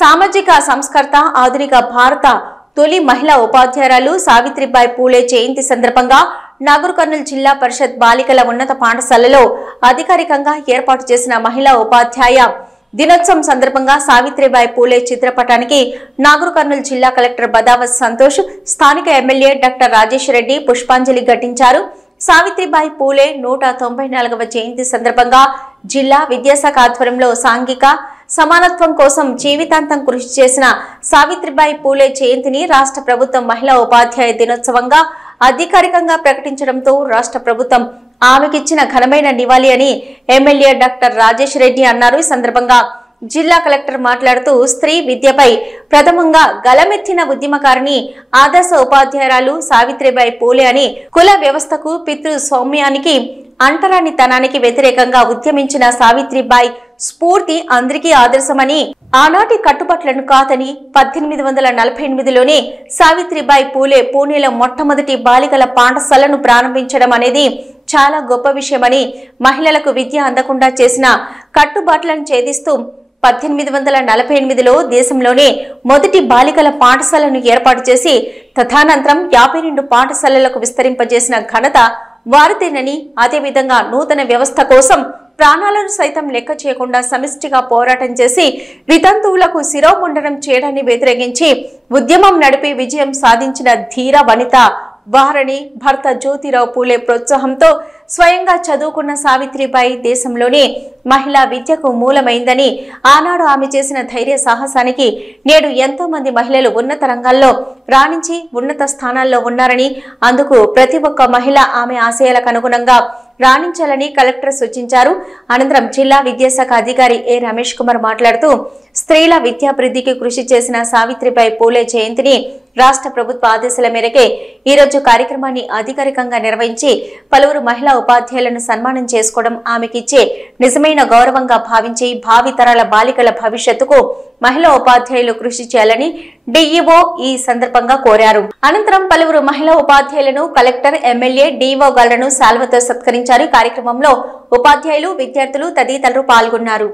సామాజిక సంస్కర్త ఆధునిక భారత తొలి మహిళా ఉపాధ్యాయురాలు సావిత్రిబాయి పూలే జయంతి సందర్భంగా నాగర్ కర్నూల్ జిల్లా పరిషత్ బాలికల ఉన్నత పాఠశాలలో అధికారికంగా ఏర్పాటు చేసిన మహిళా ఉపాధ్యాయ దినోత్సవం సందర్భంగా సావిత్రిబాయి పూలే చిత్రపటానికి నాగర్ కర్నూల్ జిల్లా కలెక్టర్ బదావత్ సంతోష్, స్థానిక ఎమ్మెల్యే డాక్టర్ రాజేష్ రెడ్డి పుష్పాంజలి ఘటించారు. సావిత్రిబాయి పూలే 194వ జయంతి సందర్భంగా జిల్లా విద్యాశాఖ ఆధ్వర్యంలో సాంఘిక సమానత్వం కోసం జీవితాంతం కృషి చేసిన సావిత్రిబాయి పూలే జయంతిని రాష్ట్ర ప్రభుత్వం మహిళా ఉపాధ్యాయ దినోత్సవంగా అధికారికంగా ప్రకటించడంతో రాష్ట్ర ప్రభుత్వం ఆమెకిచ్చిన ఘనమైన నివాళి అని ఎమ్మెల్యే డాక్టర్ రాజేష్ రెడ్డి అన్నారు. ఈ సందర్భంగా జిల్లా కలెక్టర్ మాట్లాడుతూ స్త్రీ విద్యపై ప్రథమంగా గలమెత్తిన ఉద్యమకారిణి ఆదర్శ ఉపాధ్యాయురాలు సావిత్రిబాయి పూలే అని, కుల వ్యవస్థకు పితృ స్వామ్యానికి అంటరానితనానికి వ్యతిరేకంగా ఉద్యమించిన సావిత్రిబాయి స్ఫూర్తి అందరికీ ఆదర్శమని, ఆనాటి కట్టుబాట్లను కాదని 1848లోనే సావిత్రిబాయి పూలే పూణేలో మొట్టమొదటి బాలికల పాఠశాలను ప్రారంభించడం అనేది చాలా గొప్ప విషయమని, మహిళలకు విద్య అందకుండా చేసిన కట్టుబాట్లను ఛేదిస్తూ 1848లో దేశంలోనే మొదటి బాలికల పాఠశాలను ఏర్పాటు చేసి తదనంతరం 52 పాఠశాలలకు విస్తరింపజేసిన ఘనత వారిదేనని, అదేవిధంగా నూతన వ్యవస్థ కోసం ప్రాణాలను సైతం లెక్క చేయకుండా సమిష్టిగా పోరాటం చేసి వితంతువులకు శిరోముండనం చేయడాన్ని వ్యతిరేకించి ఉద్యమం నడిపి విజయం సాధించిన ధీర వనిత వారని భర్త జ్యోతిరావు పూలే ప్రోత్సాహంతో స్వయంగా చదువుకున్న సావిత్రిబాయి దేశంలోనే మహిళా విద్యకు మూలమైందని, ఆనాడు ఆమె చేసిన ధైర్య సాహసానికి నేడు ఎంతో మంది మహిళలు ఉన్నత రంగాల్లో రాణించి ఉన్నత స్థానాల్లో ఉన్నారని, అందుకు ప్రతి ఒక్క మహిళ ఆమె ఆశయాలకు అనుగుణంగా రాణించాలని కలెక్టర్ సూచించారు. అనంతరం జిల్లా విద్యాశాఖ అధికారి ఏ రమేష్ కుమార్ మాట్లాడుతూ స్త్రీల విద్యాభివృద్ధికి కృషి చేసిన సావిత్రిబాయి పూలే జయంతిని రాష్ట్ర ప్రభుత్వ ఆదేశాల మేరకే ఈరోజు కార్యక్రమాన్ని అధికారికంగా నిర్వహించి పలువురు మహిళా ఉపాధ్యాయులను సన్మానం చేసుకోవడం ఆమెకిచ్చే నిజమైన గౌరవంగా భావించి భావితరాల బాలికల భవిష్యత్తుకు మహిళా ఉపాధ్యాయులు కృషి చేయాలని డిఈఓ ఈ సందర్భంగా కోరారు. అనంతరం పలువురు మహిళా ఉపాధ్యాయులను కలెక్టర్, ఎమ్మెల్యే, డిఈఓ గాళ్లను శాల్వతో సత్కరించారు. ఈ కార్యక్రమంలో ఉపాధ్యాయులు, విద్యార్థులు తదితరులు పాల్గొన్నారు.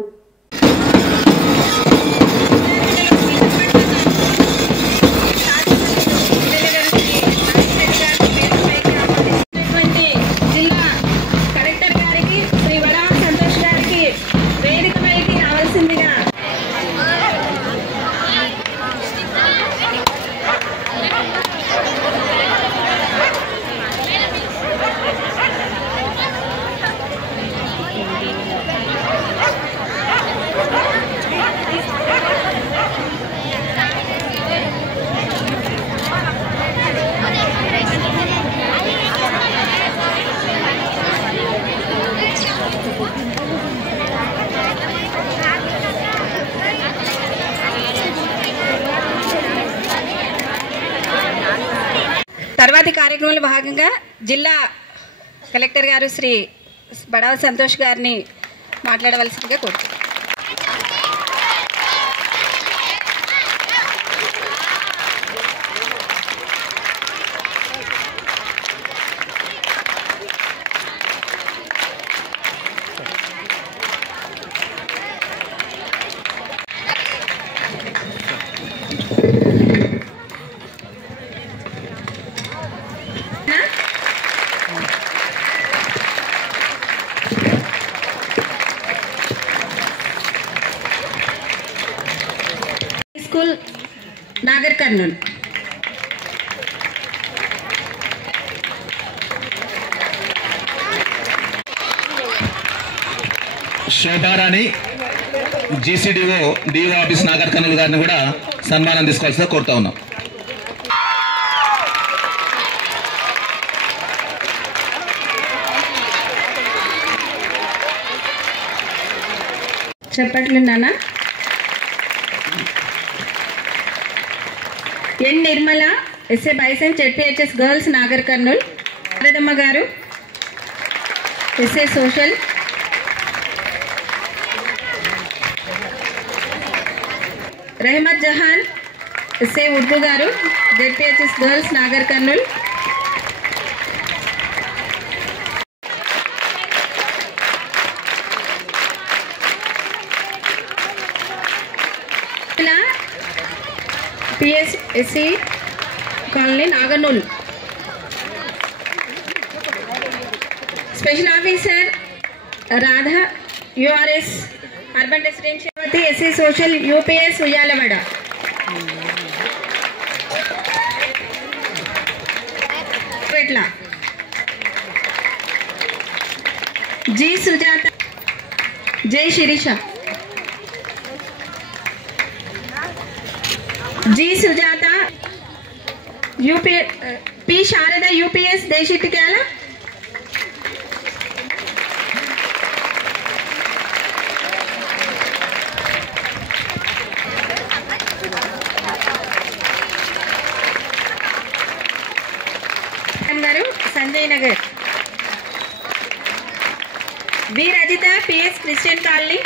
తర్వాతి కార్యక్రమంలో భాగంగా జిల్లా కలెక్టర్ గారు శ్రీ బడావత్ సంతోష్ గారిని మాట్లాడవలసిందిగా కోరుతున్నాను. School Nagar Kurnool Shobharani GCDO DO office Nagar Kurnool గారిని కూడా సన్మానం తీసుకోవాల్సిందిగా కోరుతా ఉన్నాం. చెప్పట్లు నాన్న. ఎన్ నిర్మల ఎస్ఏ బైసెన్ ZPHS girls Nagar Kurnool. Sharadamma garu SA social. Rahmat Jahan SA Urdu garu ZPHS girls Nagar Kurnool. PSSC colony Nagarkurnool. Special officer Radha URS urban residential SC social UPS Uyyalawada. G Sujatha, J Sirisha, G Sujatha, P Sharada UPS Desitikyala, garu Sanjay Nagar. B Rajitha PS Christian colony.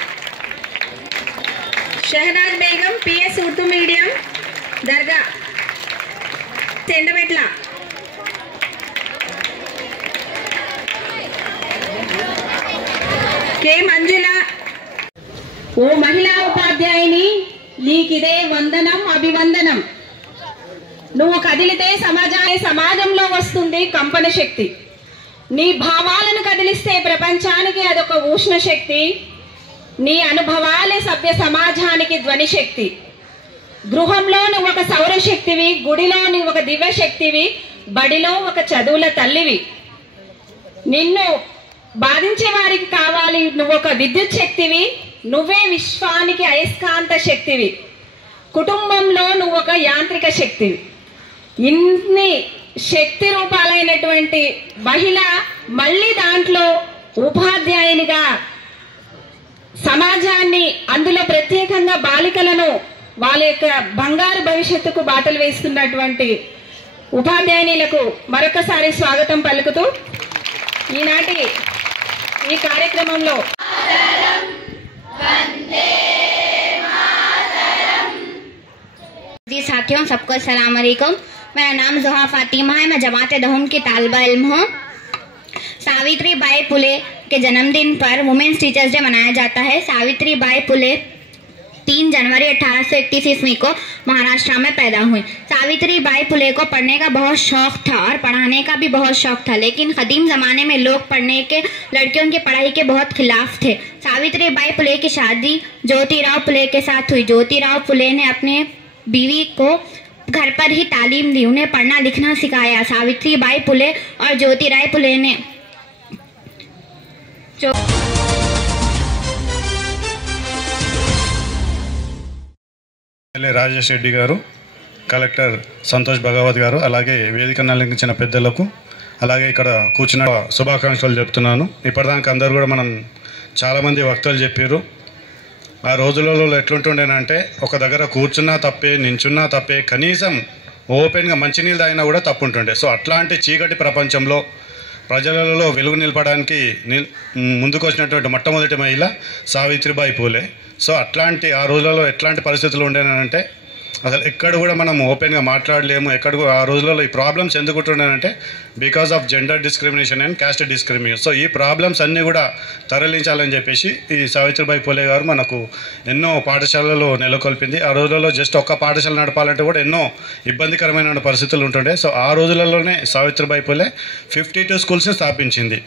Shehnaaz बेगम PS Urdu medium दरगा चंडमेट्ला. के मंजुला. ओ महिला उपाध्यायुनी नीकिदे वंदनम अभिवंदनम. నువ్వు కదిలితే సమాజంలో వస్తుంది కంపన శక్తి. నీ భావాలను కదిలిస్తే ప్రపంచానికి అదొక ఉష్ణ శక్తి. నీ అనుభవాలే సభ్య సమాజానికి ధ్వని శక్తి. గృహంలో నువ్వు ఒక సౌర శక్తివి, గుడిలో నువ్వు ఒక దివ్య శక్తివి, బడిలో ఒక చదువుల తల్లివి. నిన్ను బాధించే వారికి కావాలి నువ్వు ఒక విద్యుత్ శక్తివి, నువ్వే విశ్వానికి అయస్కాంత శక్తివి. కుటుంబంలో నువ్వు ఒక యాంత్రిక శక్తివి. ఇన్ని శక్తి రూపాలైనటువంటి మహిళ మళ్ళీ దాంట్లో ఉపాధ్యాయునిగా సమాజాన్ని, అందులో ప్రత్యేకంగా బాలికలను వాళ్ళ యొక్క బంగారు భవిష్యత్తుకు బాటలు వేస్తున్నటువంటి ఉపాధ్యాయునిలకు మరొకసారి స్వాగతం పలుకుతూ ఈనాటి ఈ కార్యక్రమంలో साथियों, सबको अस्सलाम वालेकुम। मेरा नाम ज़ोहा फातिमा है। मैं जमात दहम की तालिबा इल्म हूँ। सावित्री बाई फुले के जन्मदिन पर वुमेन्स टीचर्स डे मनाया जाता है। सावित्री बाई फुले 3 जनवरी 1831 ईस्वी को महाराष्ट्र में पैदा हुई। सावित्री बाई फुले को पढ़ने का बहुत शौक था और पढ़ाने का भी बहुत शौक था, लेकिन कदीम ज़माने में लोग पढ़ने के लड़कियों की पढ़ाई के बहुत खिलाफ थे। सावित्री बाई फुले की शादी ज्योतिराव फुले के साथ हुई। ज्योतिराव फुले ने अपने बीवी को घर पर ही तालीम दी, उन्हें पढ़ना लिखना सिखाया। सावित्री बाई फुले और ज्योतिराव फुले ने రాజేష్ రెడ్డి గారు, కలెక్టర్ సంతోష్ భగవత్ గారు, అలాగే వేదికను అలంకరించిన పెద్దలకు, అలాగే ఇక్కడ కూర్చున్న శుభాకాంక్షలు చెప్తున్నాను. ఇప్పటిదాకా అందరూ కూడా మనం చాలామంది వక్తలు చెప్పారు. ఆ రోజులలో ఎట్లుంటుండేనంటే ఒక దగ్గర కూర్చున్నా తప్పే, నించున్నా తప్పే, కనీసం ఓపెన్గా మంచినీళ్ళు తాగినా కూడా తప్పు ఉంటుండే. సో అట్లాంటి చీకటి ప్రపంచంలో ప్రజలలో వెలుగు నిలపడానికి ముందుకు వచ్చినటువంటి మొట్టమొదటి మహిళ సావిత్రిబాయి పూలే. సో అట్లాంటి ఆ రోజులలో ఎట్లాంటి పరిస్థితులు ఉండేనంటే అసలు ఎక్కడ కూడా మనం ఓపెన్గా మాట్లాడలేము. ఎక్కడ ఆ రోజులలో ఈ ప్రాబ్లమ్స్ ఎందుకు ఉంటుండేనంటే because of gender discrimination and caste discrimination. So ఈ ప్రాబ్లమ్స్ అన్నీ కూడా తరలించాలని చెప్పేసి ఈ సావిత్రిబాయి పూలే గారు మనకు ఎన్నో పాఠశాలలో నెలకొల్పింది. ఆ రోజులలో జస్ట్ ఒక్క పాఠశాల నడపాలంటే కూడా ఎన్నో ఇబ్బందికరమైన పరిస్థితులు ఉంటుండే. సో ఆ రోజులలోనే సావిత్రిబాయి పూలే 52 స్కూల్స్ని స్థాపించింది.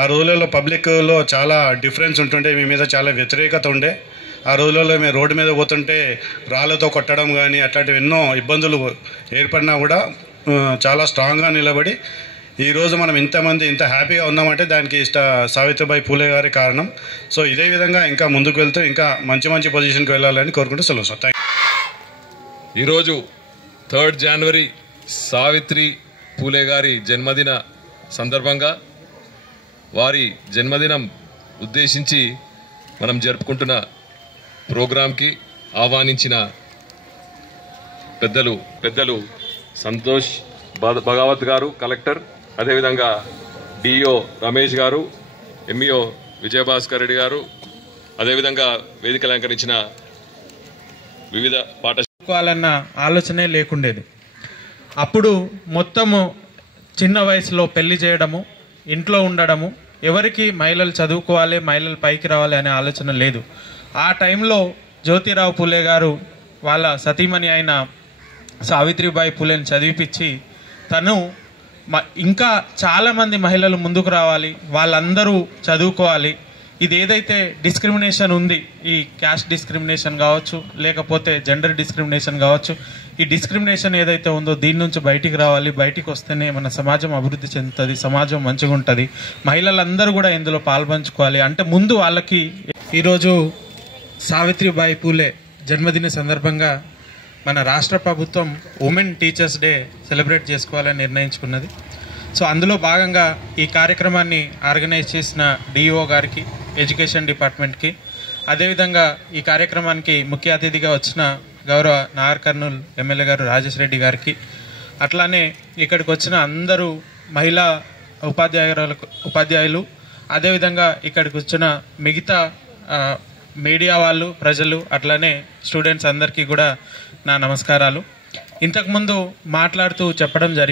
ఆ రోజులలో పబ్లిక్లో చాలా డిఫరెన్స్ ఉంటుండే, మీ మీద చాలా వ్యతిరేకత ఉండే. ఆ రోజులలో మేము రోడ్డు మీద పోతుంటే రాళ్ళతో కొట్టడం కానీ అట్లాంటివి ఎన్నో ఇబ్బందులు ఏర్పడినా కూడా చాలా స్ట్రాంగ్గా నిలబడి ఈరోజు మనం ఇంతమంది ఇంత హ్యాపీగా ఉన్నామంటే దానికి సావిత్రిబాయి పూలే గారి కారణం. సో ఇదే విధంగా ఇంకా ముందుకు వెళ్తూ ఇంకా మంచి మంచి పొజిషన్కి వెళ్ళాలని కోరుకుంటూ సెలవు. Thank you. ఈరోజు 3 జనవరి సావిత్రి పూలే గారి జన్మదిన సందర్భంగా వారి జన్మదినం ఉద్దేశించి మనం జరుపుకుంటున్న ప్రోగ్రాంకి ఆహ్వానించిన పెద్దలు సంతోష్ భగవత్ గారు, కలెక్టర్, అదేవిధంగా డిఓ రమేష్ గారు, ఎంఈఓ విజయభాస్కర్ రెడ్డి గారు, అదేవిధంగా వేదిక అలంకరించిన వివిధ పాఠశాలన్న ఆలోచనే లేకుండేది. అప్పుడు మొత్తము చిన్న వయసులో పెళ్లి చేయడము, ఇంట్లో ఉండడము, ఎవరికి మహిళలు చదువుకోవాలి, మహిళలు పైకి రావాలి అనే ఆలోచన లేదు. ఆ టైంలో జ్యోతిరావు పూలే గారు వాళ్ళ సతీమణి అయిన సావిత్రిబాయి పూలేని చదివిపించి తను ఇంకా చాలామంది మహిళలు ముందుకు రావాలి, వాళ్ళందరూ చదువుకోవాలి. ఇది ఏదైతే డిస్క్రిమినేషన్ ఉంది, ఈ క్యాస్ట్ డిస్క్రిమినేషన్ కావచ్చు, లేకపోతే జెండర్ డిస్క్రిమినేషన్ కావచ్చు, ఈ డిస్క్రిమినేషన్ ఏదైతే ఉందో దీని నుంచి బయటికి రావాలి. బయటికి వస్తేనే మన సమాజం అభివృద్ధి చెందుతుంది, సమాజం మంచిగా ఉంటుంది. మహిళలందరూ కూడా ఇందులో పాల్పంచుకోవాలి. అంటే ముందు వాళ్ళకి ఈరోజు సావిత్రిబాయి పూలే జన్మదిన సందర్భంగా మన రాష్ట్ర ప్రభుత్వం ఉమెన్ టీచర్స్ డే సెలబ్రేట్ చేసుకోవాలని నిర్ణయించుకున్నది. సో అందులో భాగంగా ఈ కార్యక్రమాన్ని ఆర్గనైజ్ చేసిన డిఓ గారికి, ఎడ్యుకేషన్ డిపార్ట్మెంట్కి, అదేవిధంగా ఈ కార్యక్రమానికి ముఖ్య అతిథిగా వచ్చిన గౌరవ నాగర్ కర్నూల్ ఎమ్మెల్యే గారు రాజేష్ రెడ్డి గారికి, అట్లానే ఇక్కడికి వచ్చిన అందరూ మహిళా ఉపాధ్యాయులు, అదేవిధంగా ఇక్కడికి వచ్చిన మిగతా మీడియా వాళ్ళు, ప్రజలు, అట్లానే స్టూడెంట్స్ అందరికీ కూడా నా నమస్కారాలు. ఇంతకుముందు మాట్లాడుతూ చెప్పడం జరిగింది.